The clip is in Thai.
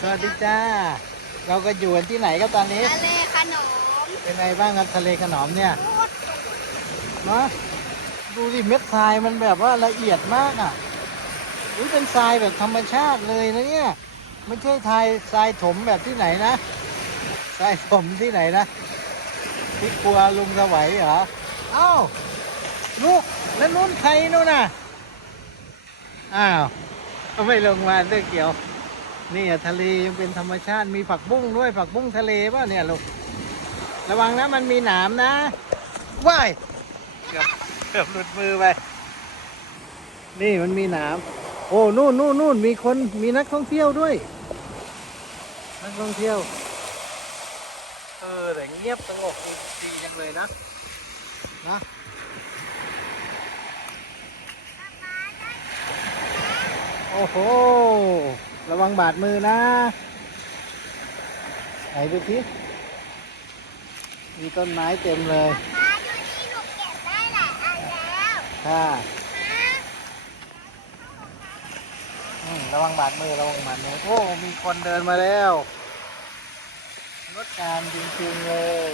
สวัสดีจ้า เราก็อยู่กันที่ไหนก็ตอนนี้ ทะเลขนมเป็นไงบ้างครับทะเลขนอมเนี่ยเนาะดูดิเม็ดทรายมันแบบว่าละเอียดมากอะอุ้ยเป็นทรายแบบธรรมชาติเลยนะเนี่ย ไม่ใช่ทรายทรายถมแบบที่ไหนนะ ทรายถมที่ไหนนะที่กลัวลุงสวัยเหรอเอ้าลูกแล้วนู้นใครนู้นน่ะ อ้าวไม่ลงมาเรื่องเกี่ยว นี่ทะเลยังเป็นธรรมชาติมีผักบุ้งด้วยผักบุ้งทะเลป่ะเนี่ยลูกระวังนะมันมีหนามนะว้ายเกือบเกือบหลุดมือไป นี่มันมีหนามโอ้นู่นนู่นนู่นมีคนมีนักท่องเที่ยวด้วย นักท่องเที่ยวเออแต่เงียบสงบดีจังเลยนะนะโอ้โห ระวังบาดมือนะ ไหนดูทีมีต้นไม้เต็มเลยป้าดูนี่หนูเก็บได้หลายอันแล้วค่ะอืมระวังบาดมือระวังบาดมือโอ้ มีคนเดินมาแล้วงดงามจริงๆเลย